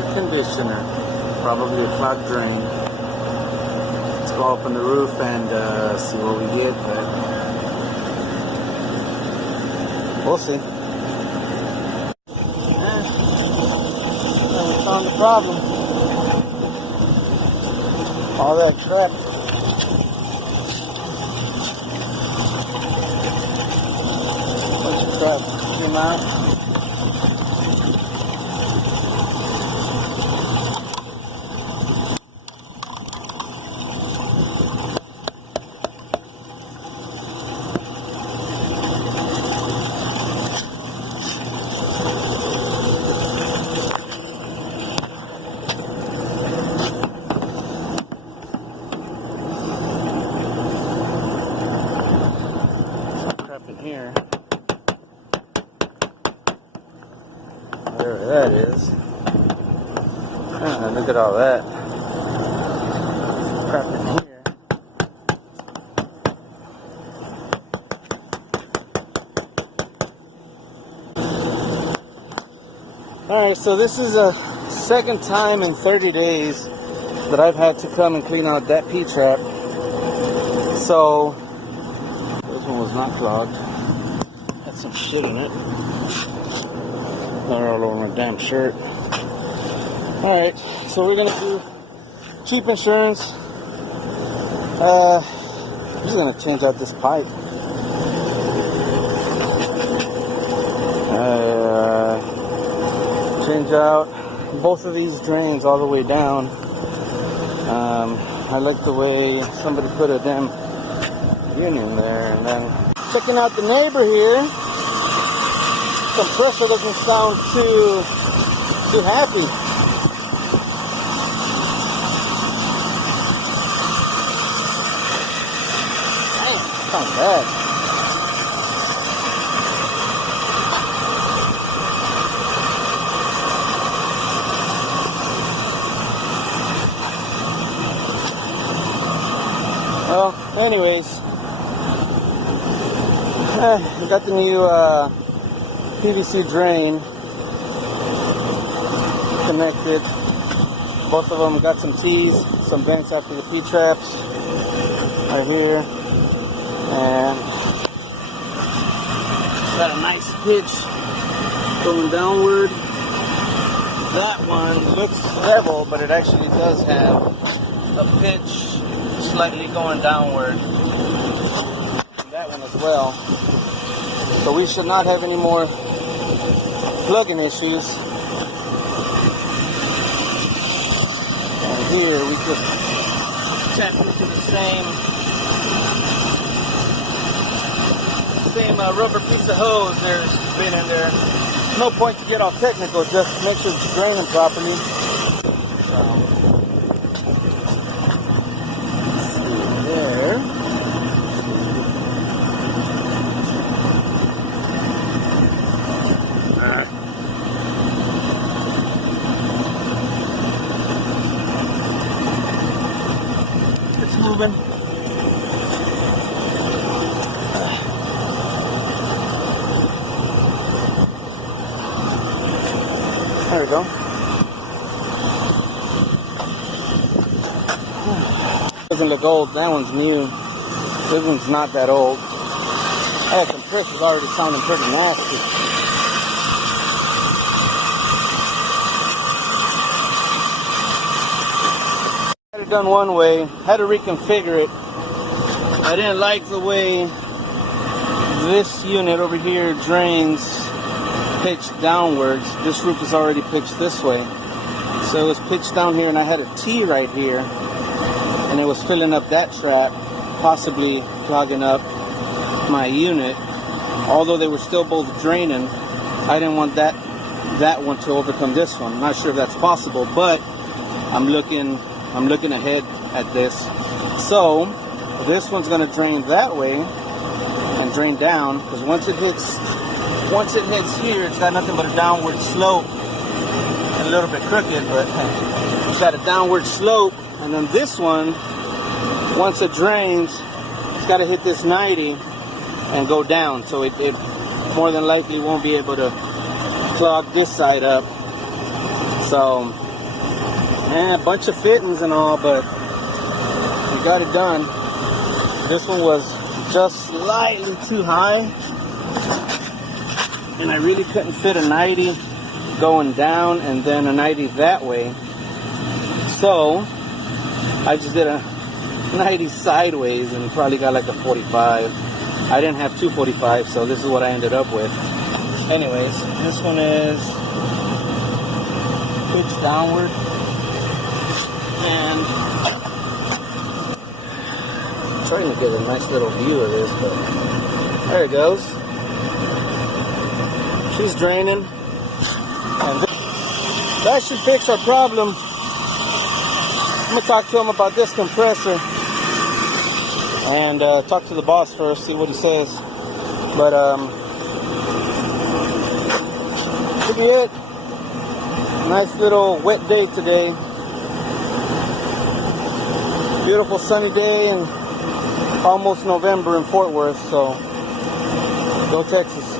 air conditioner. Probably a clogged drain. Let's go up on the roof and see what we get, but we'll see. We found the problem. All that crap. Bunch of crap came out. Here, whatever that is. Look at all that crap in here. Alright, so this is a second time in 30 days that I've had to come and clean out that P-trap. So this one was not clogged. Had some shit in it. They're all over my damn shirt. Alright, so we're gonna do cheap insurance. I'm just gonna change out this pipe. Change out both of these drains all the way down. I like the way somebody put a damn union there, and then checking out the neighbor here. Compressor doesn't sound too happy. Damn, sounds bad. Well, anyways, we got the new PVC drain connected. Both of them got some T's, some vents after the P-traps right here, and got a nice pitch going downward. That one looks level, but it actually does have a pitch slightly going downward. And that one as well. So we should not have any more plug-in issues. And here we just tap into the same rubber piece of hose there's been in there. No point to get all technical, just make sure it's draining properly. Moving. There we go. Doesn't look old. That one's new. This one's not that old. That compressor's already sounding pretty nasty. Had it done one way, had to reconfigure it. I didn't like the way this unit over here drains pitched downwards. This roof is already pitched this way. So it was pitched down here, and I had a T right here, and it was filling up that trap, possibly clogging up my unit. Although they were still both draining, I didn't want that one to overcome this one. I'm not sure if that's possible, but I'm looking ahead at this. So this one's going to drain that way and drain down, because once it hits here, it's got nothing but a downward slope, and a little bit crooked, but it's got a downward slope. And then this one, once it drains, it's got to hit this 90 and go down, so it more than likely won't be able to clog this side up. So And a bunch of fittings and all, but we got it done. This one was just slightly too high, and I really couldn't fit a 90 going down and then a 90 that way. So I just did a 90 sideways and probably got like a 45. I didn't have 245, so this is what I ended up with. Anyways, this one is pitched downward, and I'm trying to get a nice little view of this, but there it goes. She's draining, and that should fix our problem. I'm gonna talk to him about this compressor and talk to the boss first, see what he says. But should be it. Nice little wet day today. Beautiful sunny day and almost November in Fort Worth. So go Texas.